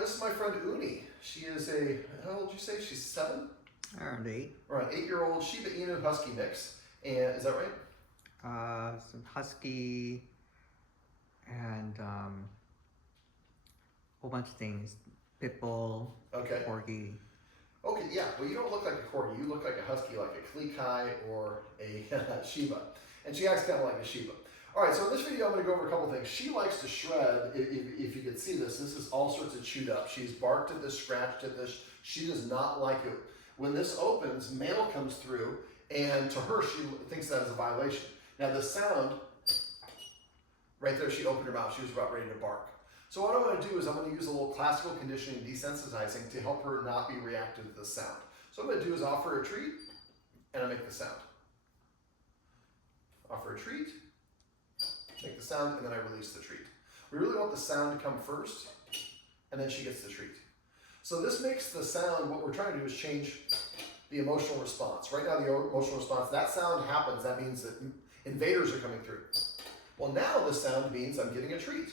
this is my friend Uni. She is how old did you say? She's 7? Around 8. Around 8-year-old Shiba Inu Husky mix. And is that right? Some Husky and whole bunch of things. Pitbull, Okay. Corgi. Okay, yeah. Well, you don't look like a Corgi. You look like a Husky, like a Klekai or a Shiba. And she acts kind of like a Shiba. All right, so in this video, I'm going to go over a couple things. She likes to shred. If you could see this is all sorts of chewed up. She's barked at this, scratched at this. She does not like it. When this opens, mail comes through, and to her, she thinks that is a violation. Now, the sound, right there, she opened her mouth. She was about ready to bark. So what I'm going to do is I'm going to use a little classical conditioning desensitizing to help her not be reactive to the sound. So what I'm going to do is offer her a treat, and I make the sound. Offer a treat, make the sound, and then I release the treat. We really want the sound to come first, and then she gets the treat. So this makes the sound, what we're trying to do is change the emotional response. Right now the emotional response, that sound happens, that means that invaders are coming through. Well, now the sound means I'm getting a treat.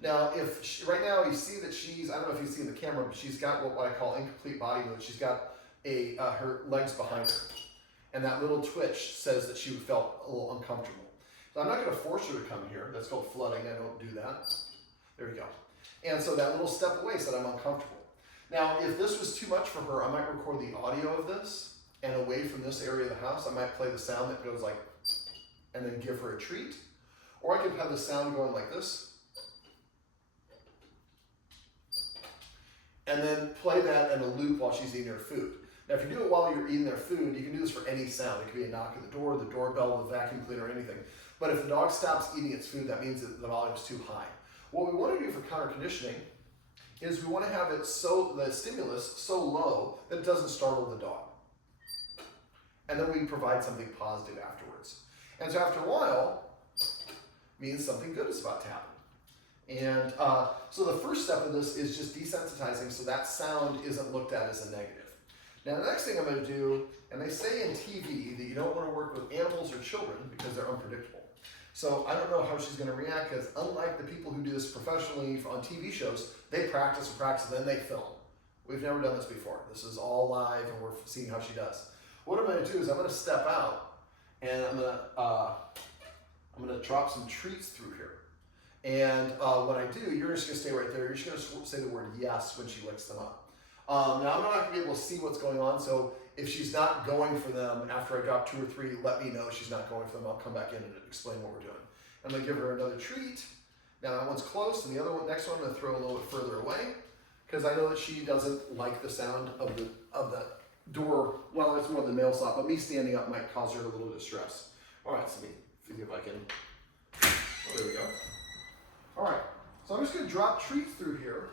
Now, right now you see that she's, I don't know if you see in the camera, but she's got what I call incomplete body movement. She's got her legs behind her. And that little twitch says that she felt a little uncomfortable. So I'm not going to force her to come here. That's called flooding. I don't do that. There we go. And so that little step away said I'm uncomfortable. Now, if this was too much for her, I might record the audio of this, and away from this area of the house, I might play the sound that goes like, and then give her a treat. Or I could have the sound going like this, and then play that in a loop while she's eating her food. Now, if you do it while you're eating their food, you can do this for any sound. It could be a knock at the door, the doorbell, the vacuum cleaner, anything. But if the dog stops eating its food, that means that the volume is too high. What we want to do for counter conditioning is we want to have it the stimulus so low that it doesn't startle the dog. And then we provide something positive afterwards. And so after a while, means something good is about to happen. And so the first step of this is just desensitizing so that sound isn't looked at as a negative. Now the next thing I'm going to do, and they say in TV that you don't want to work with animals or children because they're unpredictable. So I don't know how she's going to react because unlike the people who do this professionally on TV shows, they practice and practice and then they film. We've never done this before. This is all live and we're seeing how she does. What I'm going to do is I'm going to step out and I'm going to drop some treats through here. And when I do, you're just going to stay right there. You're just going to say the word yes when she licks them up. Now I'm not going to be able to see what's going on, so if she's not going for them after I drop 2 or 3, let me know she's not going for them. I'll come back in and explain what we're doing. I'm going to give her another treat. Now that one's close, and the other one, next one, I'm going to throw a little bit further away because I know that she doesn't like the sound of the door. Well, it's more the mail slot, but me standing up might cause her a little distress. All right, so let me see if I can. Oh, there we go. All right, so I'm just going to drop treats through here.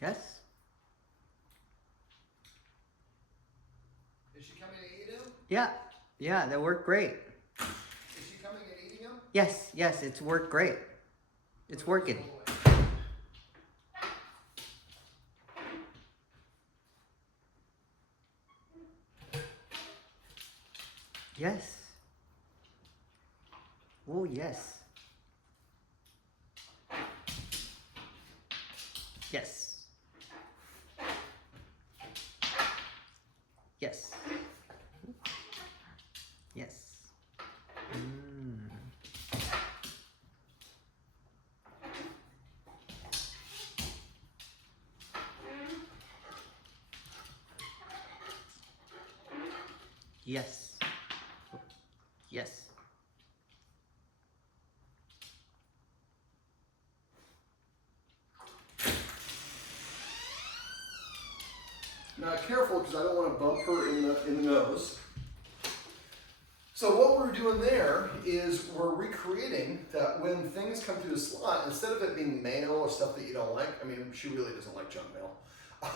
Yes? Is she coming and eating them? Yeah, that worked great. Is she coming and eating them? Yes, it's worked great. It's working. Yes. Oh, yes. Yes. Yes. Yes. Yes. Yes. Now careful because I don't want to bump her in the nose. So what we're doing there is we're recreating that when things come through the slot, instead of it being mail or stuff that you don't like, I mean, she really doesn't like junk mail.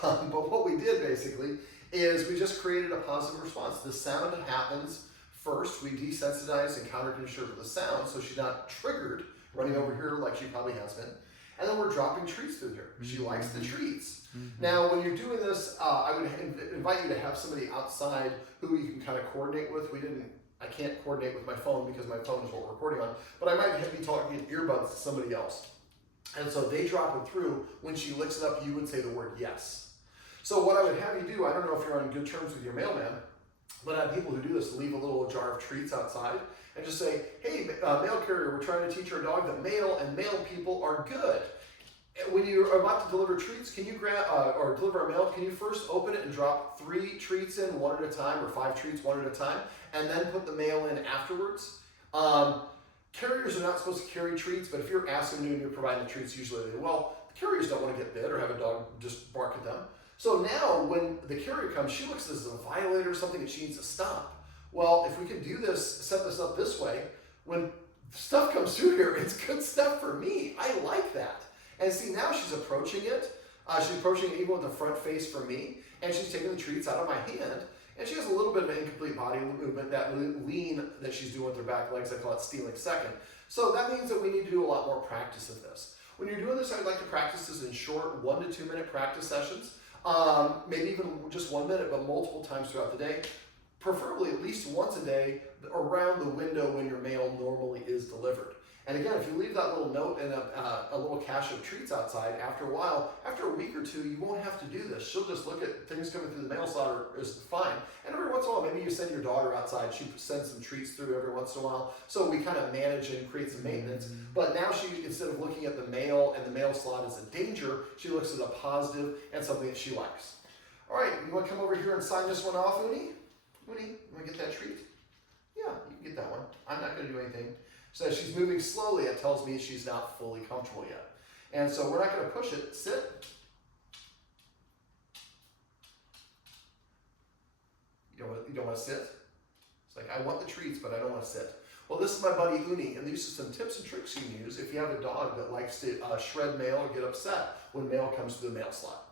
But what we did basically is we just created a positive response. The sound happens first. We desensitize and counter condition with the sound so she's not triggered running over here like she probably has been. And then we're dropping treats through here. She likes the treats. Now, when you're doing this, I would invite you to have somebody outside who you can kind of coordinate with. We didn't I can't coordinate with my phone because my phone is what we're recording on, but I might be talking in earbuds to somebody else. And so they drop it through. When she licks it up, you would say the word yes. So what I would have you do, I don't know if you're on good terms with your mailman, but I have people who do this, leave a little jar of treats outside and just say, hey, mail carrier, we're trying to teach our dog that mail and mail people are good. When you're about to deliver treats, can you grab, or deliver our mail, can you first open it and drop 3 treats in one at a time, or 5 treats one at a time, and then put the mail in afterwards? Carriers are not supposed to carry treats, but if you're asking them and you're providing the treats, usually they will. The carriers don't want to get bit or have a dog just bark at them. So now when the carrier comes, she looks at this as a violator or something that she needs to stop. Well, if we can do this, set this up this way, when stuff comes through here, it's good stuff for me. I like that. And see, now she's approaching it. She's approaching it even with the front face for me, and she's taking the treats out of my hand. And she has a little bit of an incomplete body movement, that lean that she's doing with her back legs. I call it stealing second. So that means that we need to do a lot more practice of this. When you're doing this, I'd like to practice this in short 1 to 2 minute practice sessions. Maybe even just 1 minute, but multiple times throughout the day. Preferably at least once a day around the window when your mail normally is delivered. And again, if you leave that little note and a little cache of treats outside, after a while, after a week or 2, you won't have to do this. She'll just look at things coming through the mail slot is fine. And every once in a while, maybe you send your daughter outside. She sends some treats through every once in a while. So we kind of manage and create some maintenance. But now she, instead of looking at the mail and the mail slot as a danger, she looks at a positive and something that she likes. All right, you want to come over here and sign this one off, Uni? Uni, you want to get that treat? Yeah, you can get that one. I'm not going to do anything. So as she's moving slowly, it tells me she's not fully comfortable yet. And so we're not going to push it. Sit. You don't want to sit? It's like, I want the treats, but I don't want to sit. Well, this is my buddy Uni, and these are some tips and tricks you can use if you have a dog that likes to shred mail or get upset when mail comes to the mail slot.